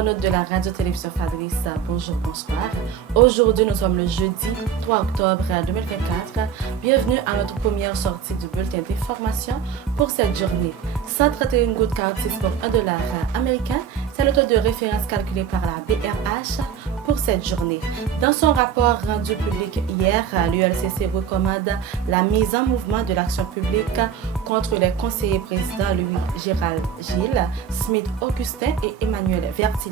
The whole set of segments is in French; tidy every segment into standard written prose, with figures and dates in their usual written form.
internautes de la radio-télévision Fabrice, bonjour, bonsoir. Aujourd'hui, nous sommes le jeudi 3 octobre 2024. Bienvenue à notre première sortie du bulletin d'information pour cette journée. 131 gouttes 46 pour $1 américain, c'est le taux de référence calculé par la BRH pour cette journée. Dans son rapport rendu public hier, l'ULCC recommande la mise en mouvement de l'action publique contre les conseillers présidents Louis-Gérald Gilles, Smith Augustin et Emmanuel Vertilaire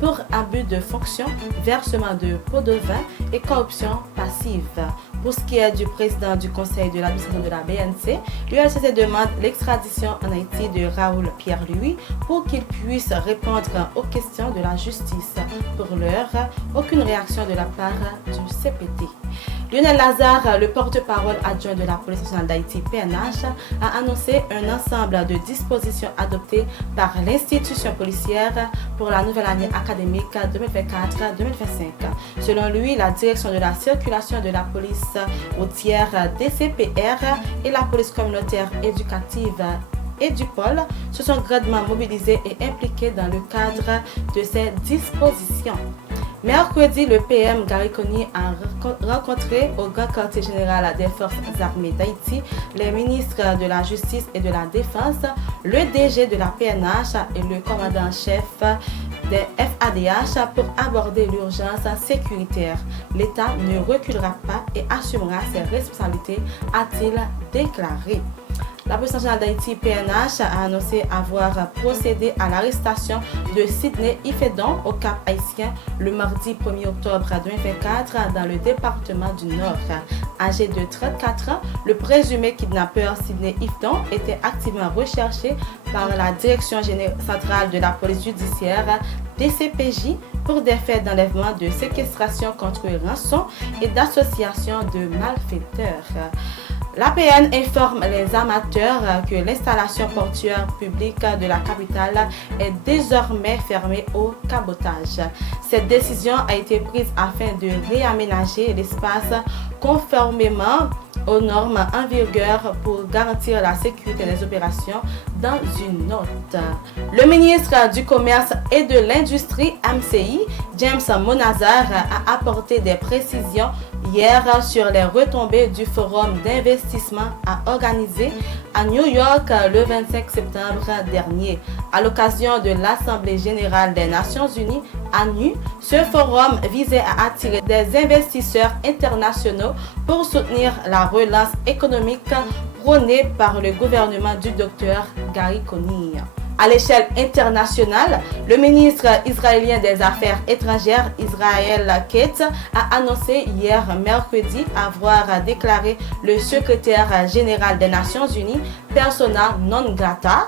pour abus de fonction, versement de pots de vin et corruption passive. Pour ce qui est du président du conseil de l'administration de la BNC, l'ULCC demande l'extradition en Haïti de Raoul Pierre-Louis pour qu'il puisse répondre aux questions de la justice. Pour l'heure, aucune réaction de la part du CPT. Lionel Lazare, le porte-parole adjoint de la Police nationale d'Haïti, PNH, a annoncé un ensemble de dispositions adoptées par l'institution policière pour la nouvelle année académique 2024-2025. Selon lui, la direction de la circulation de la police routière DCPR et la police communautaire éducative et du pôle se sont grandement mobilisés et impliqués dans le cadre de ces dispositions. Mercredi, le PM Gary Coney a rencontré au Grand Quartier Général des Forces armées d'Haïti les ministres de la Justice et de la Défense, le DG de la PNH et le commandant-chef des FADH pour aborder l'urgence sécuritaire. L'État ne reculera pas et assumera ses responsabilités, a-t-il déclaré. La Police nationale d'Haïti, PNH, a annoncé avoir procédé à l'arrestation de Sidney Ifedon au Cap Haïtien le mardi 1er octobre 2024 dans le département du Nord. Âgé de 34 ans, le présumé kidnappeur Sidney Ifedon était activement recherché par la Direction centrale de la police judiciaire DCPJ pour des faits d'enlèvement, de séquestration contre rançon et d'association de malfaiteurs. L'APN informe les amateurs que l'installation portuaire publique de la capitale est désormais fermée au cabotage. Cette décision a été prise afin de réaménager l'espace conformément aux normes en vigueur pour garantir la sécurité des opérations dans une note. Le ministre du Commerce et de l'Industrie MCI, James Monazar, a apporté des précisions hier sur les retombées du forum d'investissement organisé à New York le 25 septembre dernier. À l'occasion de l'Assemblée générale des Nations unies, ANU, ce forum visait à attirer des investisseurs internationaux pour soutenir la relance économique prônée par le gouvernement du Dr Gary Coney. À l'échelle internationale, le ministre israélien des Affaires étrangères, Israel Katz, a annoncé hier mercredi avoir déclaré le secrétaire général des Nations Unies persona non grata.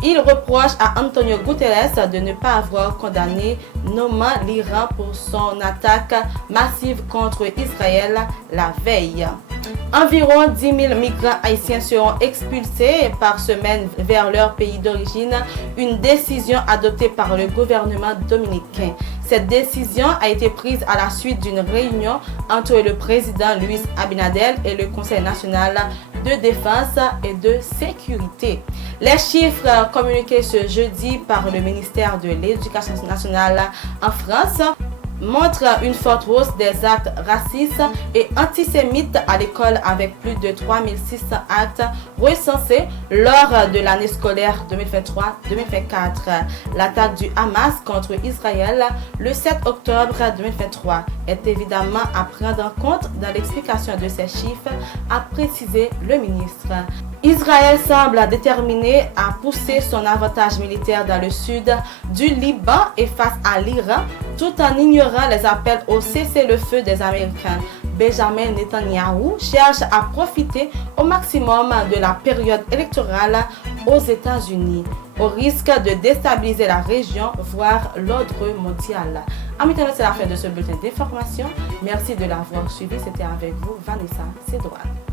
Il reproche à Antonio Guterres de ne pas avoir condamné nommément l'Iran pour son attaque massive contre Israël la veille. Environ 10 000 migrants haïtiens seront expulsés par semaine vers leur pays d'origine, une décision adoptée par le gouvernement dominicain. Cette décision a été prise à la suite d'une réunion entre le président Luis Abinadel et le Conseil national de défense et de sécurité. Les chiffres communiqués ce jeudi par le ministère de l'Éducation nationale en France montre une forte hausse des actes racistes et antisémites à l'école avec plus de 3600 actes recensés lors de l'année scolaire 2023-2024. L'attaque du Hamas contre Israël le 7 octobre 2023 est évidemment à prendre en compte dans l'explication de ces chiffres, a précisé le ministre. Israël semble déterminé à pousser son avantage militaire dans le sud du Liban et face à l'Iran, tout en ignorant les appels au cessez-le-feu des Américains. Benjamin Netanyahu cherche à profiter au maximum de la période électorale aux États-Unis, au risque de déstabiliser la région, voire l'ordre mondial. Amis internautes, c'est la fin de ce bulletin d'information. Merci de l'avoir suivi. C'était avec vous, Vanessa Cédouane.